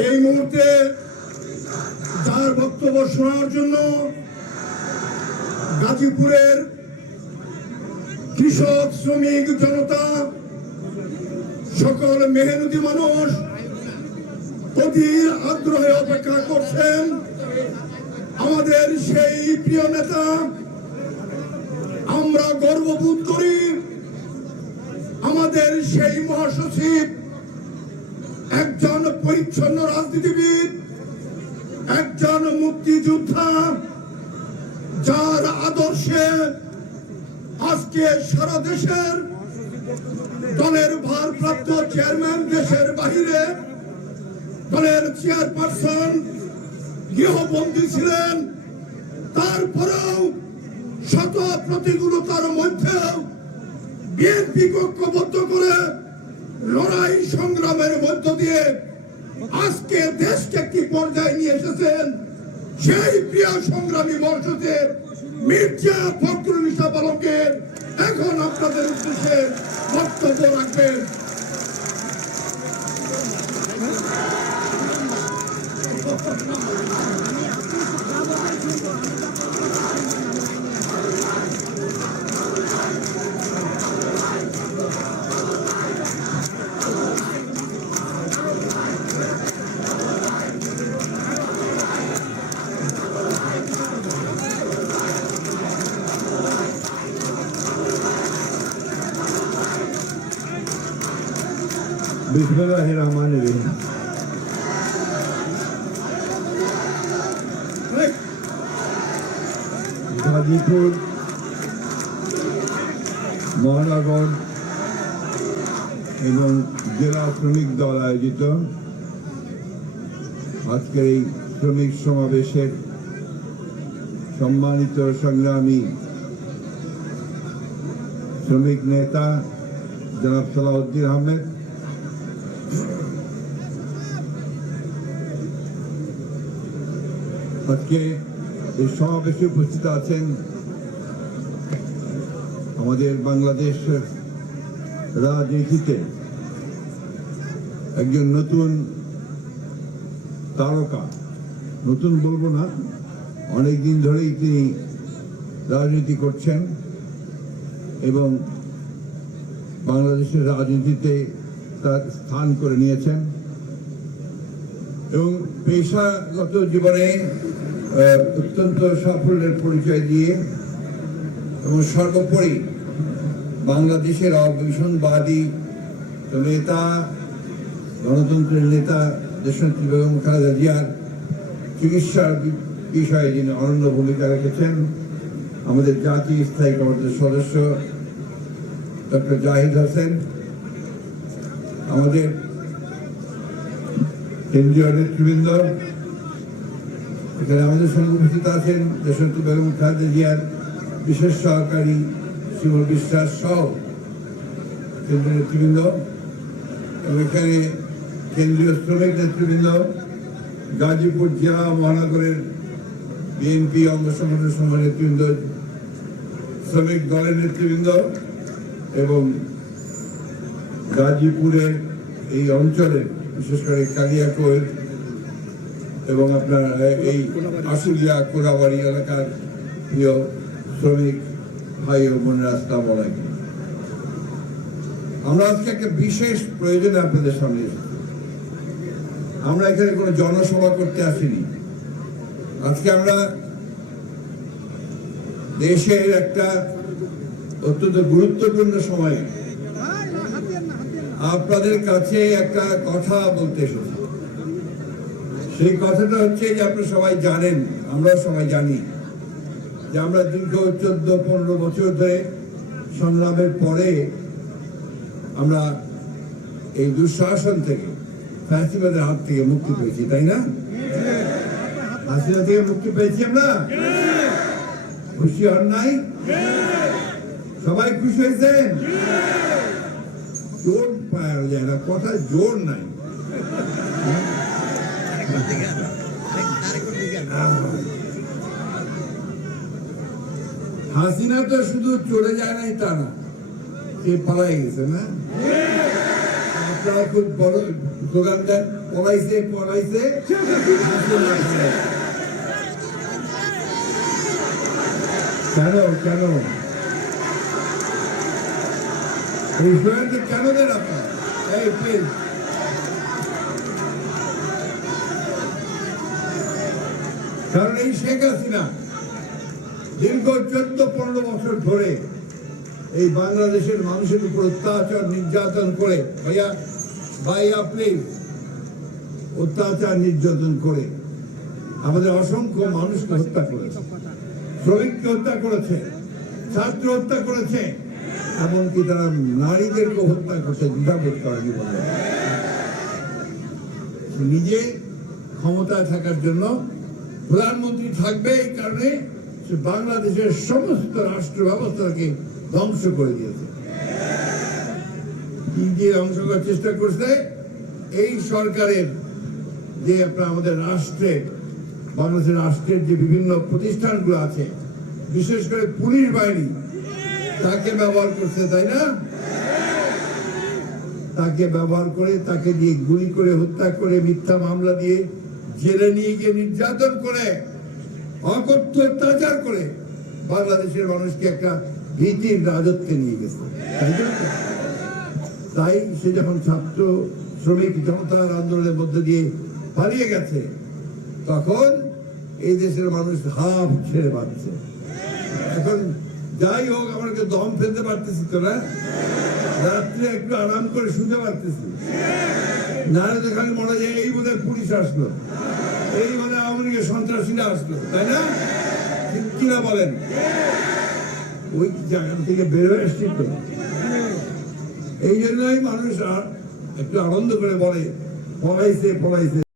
এই মুহূর্তে যার বক্তব্য শোনার জন্য গাজীপুরের কৃষক শ্রমিক জনতা সকল মেহনতি মানুষ অধীর আগ্রহে অপেক্ষা করছেন আমাদের সেই প্রিয় নেতা। আমরা গর্ববোধ করি আমাদের সেই মহাসচিব একজন পরিচ্ছন্ন রাজনীতিবিদ, একজন মুক্তিযোদ্ধা, যার আদর্শে আজকে সারা দেশের দলের ভারপ্রাপ্ত চেয়ারম্যান দেশের বাহিরে, দলের চেয়ারপারসন গৃহবন্দী ছিলেন। তারপরেও শত প্রতিকূলতার মধ্যেও বিএনপি ঐক্যবদ্ধ করে লড়াই সংগ্রামের মধ্য দিয়ে আজকে দেশকে একটি পর্যায়ে নিয়ে এসেছেন। সেই প্রিয় সংগ্রামী মহাসচিব মির্জা ফখরুল ইসলাম আলমগীর এখন আপনাদের উদ্দেশ্যে বক্তব্য রাখবেন। बिस्मिल्लाहिर्रहमानिर्रहीम। गाजीपुर মহানগর এবং জেলা শ্রমিক দল আয়োজিত আজকের এই শ্রমিক সমাবেশের সম্মানিত সংগ্রামী শ্রমিক নেতা জনাব সালাউদ্দিন আহমেদ, আজকে এই সমাবেশে উপস্থিত আছেন আমাদের বাংলাদেশ রাজনীতিতে একজন নতুন তারকা, নতুন বলবো না, অনেকদিন ধরেই তিনি রাজনীতি করছেন এবং বাংলাদেশের রাজনীতিতে তার স্থান করে নিয়েছেন এবং পেশাগত জীবনে অত্যন্ত সাফল্যের পরিচয় দিয়ে এবং সর্বোপরি বাংলাদেশের অবিসংবাদী নেতা, গণতন্ত্রের নেতা দেশনেত্রী বেগম খালেদা জিয়ার চিকিৎসার বিষয়ে যিনি অনন্য ভূমিকা রেখেছেন, আমাদের জাতীয় স্থায়ী কমিটির সদস্য ডক্টর জাহিদ হোসেন, আমাদের কেন্দ্রীয় নেতৃবৃন্দ, এখানে আমাদের সঙ্গে উপস্থিত আছেন দেশনেত্রী বেগম খালেদা জিয়ার বিশেষ সহকারী শিমুল বিশ্বাস সহ কেন্দ্রীয় নেতৃবৃন্দ এবং এখানে কেন্দ্রীয় শ্রমিক নেতৃবৃন্দ, গাজীপুর জেলা মহানগরের বিএনপি অঙ্গ সংগঠনের সময় নেতৃবৃন্দ, শ্রমিক দলের নেতৃবৃন্দ এবং গাজীপুরের এই অঞ্চলের বিশেষ করে কালিয়াকৈর এবং আপনার এই আশুলিয়া কোরাবাড়ি এলাকার প্রিয় শ্রমিক ভাই ও বোনেরা, আসসালামু আলাইকুম। আমরা আজকে একটা বিশেষ প্রয়োজনে আপনাদের সামনে এসেছি। আমরা এখানে কোনো জনসভা করতে আসিনি। আজকে আমরা দেশের একটা অত্যন্ত গুরুত্বপূর্ণ সময়ে আপনাদের কাছে একটা কথা বলতে এসেছি। সেই কথাটা হচ্ছে যে আপনারা সবাই জানেন, আমরা সবাই জানি যে আমরা দীর্ঘ 14-15 বছর ধরে সংগ্রামের পরে আমরা এই দুঃশাসন থেকে, ফ্যাসিবাদের হাত থেকে মুক্তি পেয়েছি, তাই না? হাসিনা থেকে মুক্তি পেয়েছি আমরা। খুশি হন নাই? সবাই খুশি হয়েছেন? জোর পাওয়া যায় না, কথা জোর নাই। হাসিনা তো শুধু চলে যায় নাই তা না, সে পালাই গেছে না। আপনারা খুব বড় স্লোগান দেন, পলাইছে পলাইছে হাসিনা খালাইছে। কেন কেন এই স্লোগানটি কেন দেন আপনার? এই প্লিজ, কারণ এই শেখ হাসিনা দীর্ঘ 14-15 বছর ধরে এই বাংলাদেশের মানুষের উপর অত্যাচার নির্যাতন করে, ভাইয়া প্লিজ, অত্যাচার নির্যাতন করে আমাদের অসংখ্য মানুষকে হত্যা করেছে, শ্রমিককে হত্যা করেছে, ছাত্র হত্যা করেছে, এমনকি তারা নারীদেরকে হত্যা করছে দ্বিধাবোধ করার জীবনে। নিজে ক্ষমতায় থাকার জন্য প্রধানমন্ত্রী থাকবে, এই কারণে সে বাংলাদেশের সমস্ত রাষ্ট্র ব্যবস্থাকে ধ্বংস করে দিয়েছে। কি দিয়ে ধ্বংস করার চেষ্টা করছে? এই সরকারের যে আপনার আমাদের রাষ্ট্রের, বাংলাদেশের রাষ্ট্রের যে বিভিন্ন প্রতিষ্ঠানগুলো আছে, বিশেষ করে পুলিশ বাহিনী, তাকে ব্যবহার করছে, তাই না? তাকে ব্যবহার করে, তাকে দিয়ে গুলি করে হত্যা করে, মিথ্যা মামলা দিয়ে জেলে নিয়ে গিয়ে নির্যাতন করে, অকথ্য অত্যাচার করে বাংলাদেশের মানুষকে একটা ভীতির রাজত্বে নিয়ে গেছে, তাই না? তাই সে যখন ছাত্র শ্রমিক জনতার আন্দোলনের মধ্যে দিয়ে পালিয়ে গেছে, তখন এই দেশের মানুষ হাফ ছেড়ে বাঁচছে। এখন যাই হোক, আমাকে দম ফেলতে পারতেছি তো না, রাত্রে একটু আরাম করে শুতে পারতেছি, নাহলে তো খালি মনে যায় এই বোধহয় পুলিশ আসলো, এই বোধহয় আওয়ামী লীগের সন্ত্রাসীরা আসলো, তাই না? ঠিক কিনা বলেন? ওই জায়গা থেকে বের হয়ে আসছি তো, এই জন্যই মানুষ আর একটু আনন্দ করে বলে পলাইছে পলাইছে।